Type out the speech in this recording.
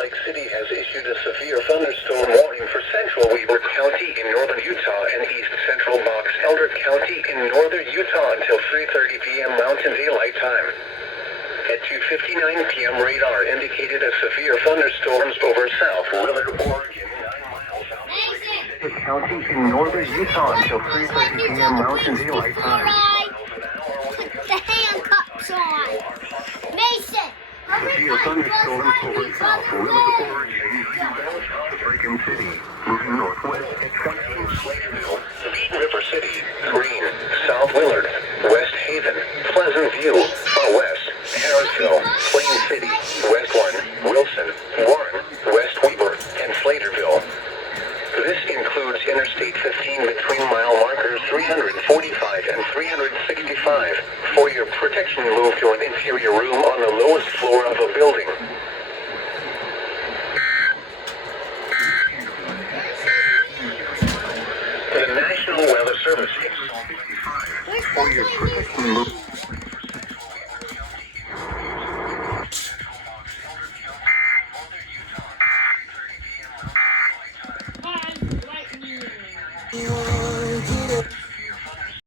Lake City has issued a severe thunderstorm warning for central Weber County in northern Utah and east central Box Elder County in northern Utah until 3:30 p.m. Mountain Daylight Time. At 2:59 p.m. radar indicated a severe thunderstorms over South Willard, Oregon, 9 miles out of Lake County in northern Utah until 3:30 p.m. Mountain Daylight Time. Put the handcuffs on. Mason! Severe thunderstorms over South Willard, Oregon, 9 miles out of Lake City, moving northwest at Slaterville, Bead River City, Green, South Willard, West Haven, Pleasant View, Far West, Harrisville, Plain City, West One, Wilson, Warren, West Weber, and Slaterville. This includes Interstate 15 between mile markers 345 and 365. For your protection, move to an interior room on the lowest floor of a building. The National Weather Service. For your protection, move.